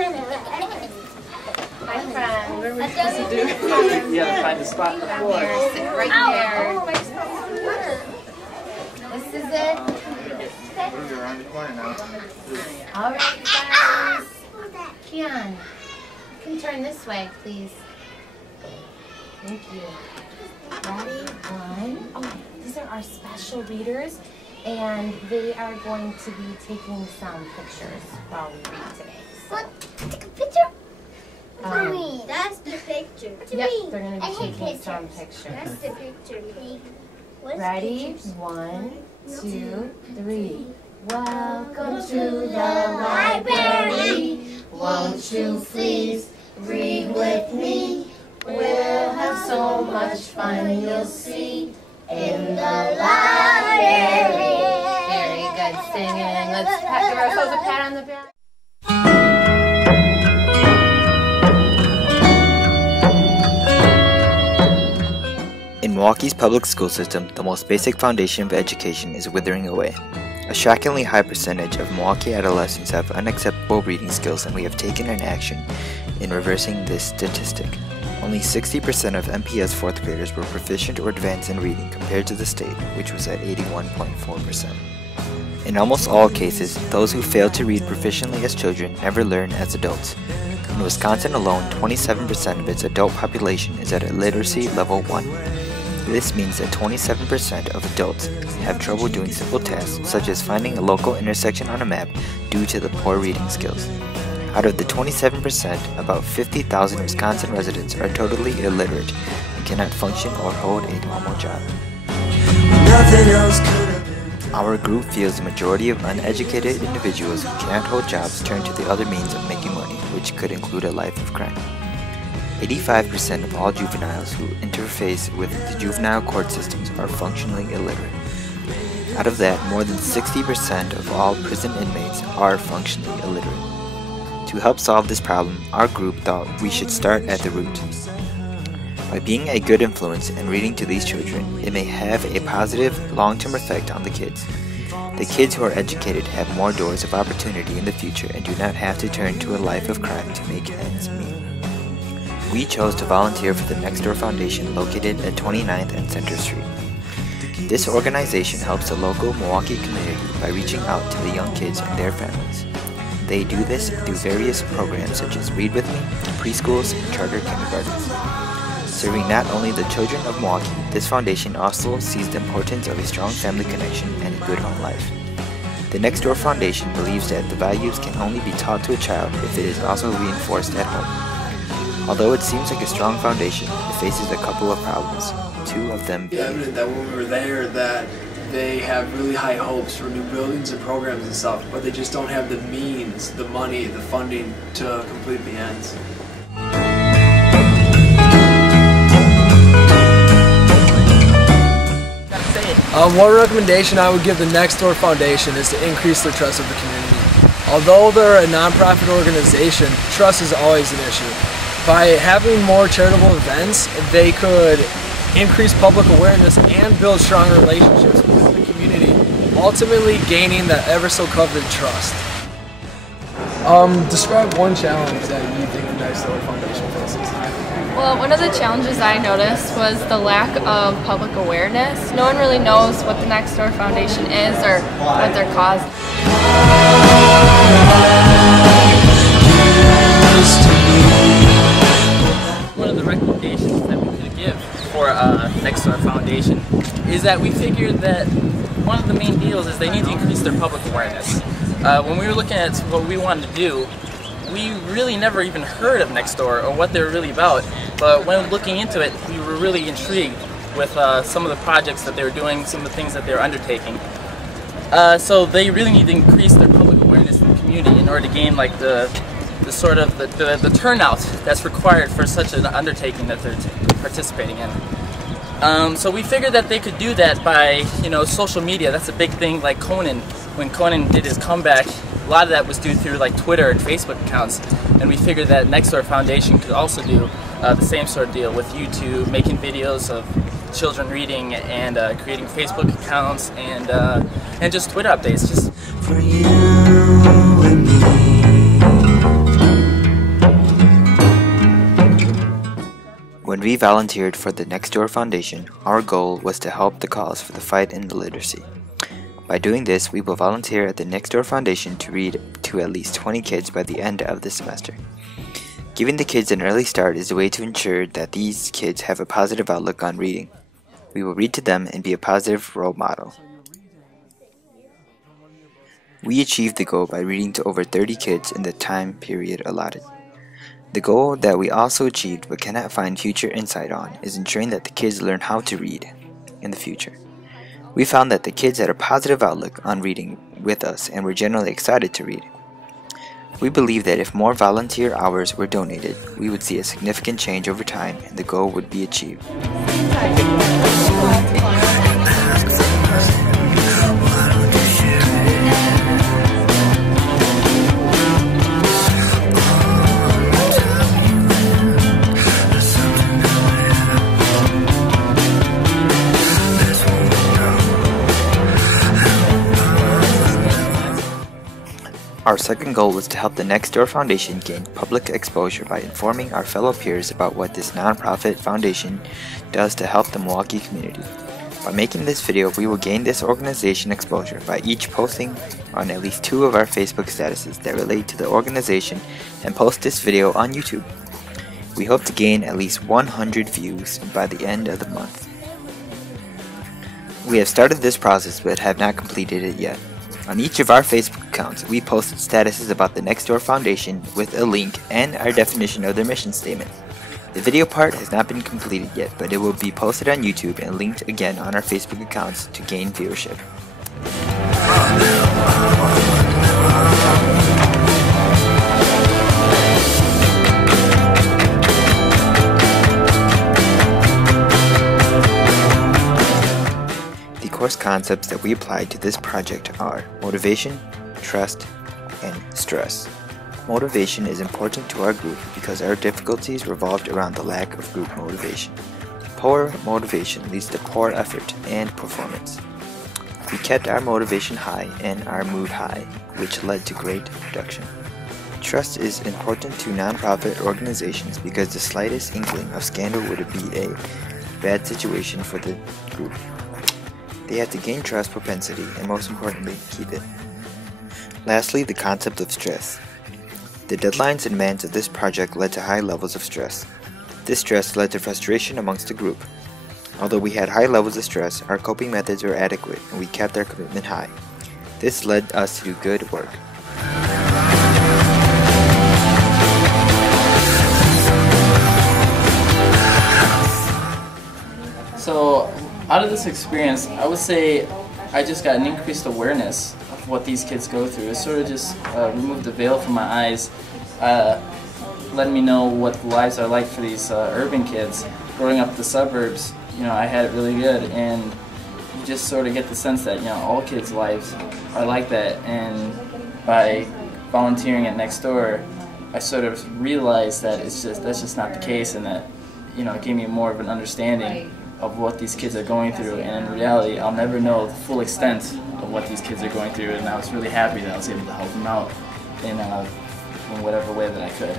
Hi, friend. What are we supposed to do? Yeah, find a spot on the floor. Sit right there. This is it. We're around the corner now. All right, guys. Keon, you can turn this way, please. Thank you. Ready? One. Oh, these are our special readers, and they are going to be taking some pictures while we read today. What? Take a picture? Mommy, that's the picture. Yep, they're going to be taking some pictures. That's the picture. Ready? 1, 2, 3. Welcome to the library. Won't you please read with me? We'll have so much fun you'll see in the library. Very good singing. Let's give ourselves a pat on the back. In Milwaukee's public school system, the most basic foundation of education is withering away. A shockingly high percentage of Milwaukee adolescents have unacceptable reading skills, and we have taken an action in reversing this statistic. Only 60% of MPS 4th graders were proficient or advanced in reading compared to the state, which was at 81.4%. In almost all cases, those who failed to read proficiently as children never learn as adults. In Wisconsin alone, 27% of its adult population is at a literacy level 1. This means that 27% of adults have trouble doing simple tasks such as finding a local intersection on a map due to the poor reading skills. Out of the 27%, about 50,000 Wisconsin residents are totally illiterate and cannot function or hold a normal job. Our group feels the majority of uneducated individuals who cannot hold jobs turn to the other means of making money, which could include a life of crime. 85% of all juveniles who interface with the juvenile court systems are functionally illiterate. Out of that, more than 60% of all prison inmates are functionally illiterate. To help solve this problem, our group thought we should start at the root. By being a good influence and reading to these children, it may have a positive, long-term effect on the kids. The kids who are educated have more doors of opportunity in the future and do not have to turn to a life of crime to make ends meet. We chose to volunteer for the Next Door Foundation located at 29th and Center Street. This organization helps the local Milwaukee community by reaching out to the young kids and their families. They do this through various programs such as Read With Me, preschools, and charter kindergartens. Serving not only the children of Milwaukee, this foundation also sees the importance of a strong family connection and a good home life. The Next Door Foundation believes that the values can only be taught to a child if it is also reinforced at home. Although it seems like a strong foundation, it faces a couple of problems, two of them being evident that when we were there that they have really high hopes for new buildings and programs and stuff, but they just don't have the means, the money, the funding to complete the ends. One recommendation I would give the Next Door Foundation is to increase their trust of the community. Although they're a nonprofit organization, trust is always an issue. By having more charitable events, they could increase public awareness and build stronger relationships with the community, ultimately gaining that ever so coveted trust. Describe one challenge that you think the Next Door Foundation faces. Well, one of the challenges I noticed was the lack of public awareness. No one really knows what the Next Door Foundation is or what their cause is. One of the recommendations that we could give for Next Door Foundation is that we figured that one of the main deals is they need to increase their public awareness. When we were looking at what we wanted to do, we really never even heard of Next Door or what they were really about, but when looking into it, we were really intrigued with some of the projects that they were doing, some of the things that they were undertaking. So they really need to increase their public awareness in the community in order to gain like the turnout that's required for such an undertaking that they're participating in. So we figured that they could do that by, social media. That's a big thing. Like Conan, when Conan did his comeback, a lot of that was due through like Twitter and Facebook accounts, and we figured that Next Door Foundation could also do the same sort of deal with YouTube, making videos of children reading and creating Facebook accounts and just Twitter updates. Just for you and me. we volunteered for the Next Door Foundation, our goal was to help the cause for the fight in illiteracy. By doing this, we will volunteer at the Next Door Foundation to read to at least 20 kids by the end of the semester. Giving the kids an early start is a way to ensure that these kids have a positive outlook on reading. We will read to them and be a positive role model. We achieved the goal by reading to over 30 kids in the time period allotted. The goal that we also achieved but cannot find future insight on is ensuring that the kids learn how to read in the future. We found that the kids had a positive outlook on reading with us and were generally excited to read. We believe that if more volunteer hours were donated, we would see a significant change over time and the goal would be achieved. Our second goal was to help the Next Door Foundation gain public exposure by informing our fellow peers about what this nonprofit foundation does to help the Milwaukee community. By making this video, we will gain this organization exposure by each posting on at least 2 of our Facebook statuses that relate to the organization and post this video on YouTube. We hope to gain at least 100 views by the end of the month. We have started this process but have not completed it yet. On each of our Facebook accounts, we posted statuses about the Next Door Foundation with a link and our definition of their mission statement. The video part has not been completed yet, but it will be posted on YouTube and linked again on our Facebook accounts to gain viewership. The course concepts that we applied to this project are motivation, trust, and stress. Motivation is important to our group because our difficulties revolved around the lack of group motivation. Poor motivation leads to poor effort and performance. We kept our motivation high and our mood high, which led to great production. Trust is important to nonprofit organizations because the slightest inkling of scandal would be a bad situation for the group. They have to gain trust propensity and, most importantly, keep it. Lastly, the concept of stress. The deadlines and demands of this project led to high levels of stress. This stress led to frustration amongst the group. Although we had high levels of stress, our coping methods were adequate and we kept our commitment high. This led us to do good work. So, out of this experience, I would say I just got an increased awareness of what these kids go through. It sort of just removed the veil from my eyes, letting me know what the lives are like for these urban kids. Growing up in the suburbs, I had it really good, and you just sort of get the sense that, all kids' lives are like that. And by volunteering at Next Door, I sort of realized that that's just not the case, and that, it gave me more of an understanding of what these kids are going through, and in reality I'll never know the full extent of what these kids are going through, and I was really happy that I was able to help them out in whatever way that I could.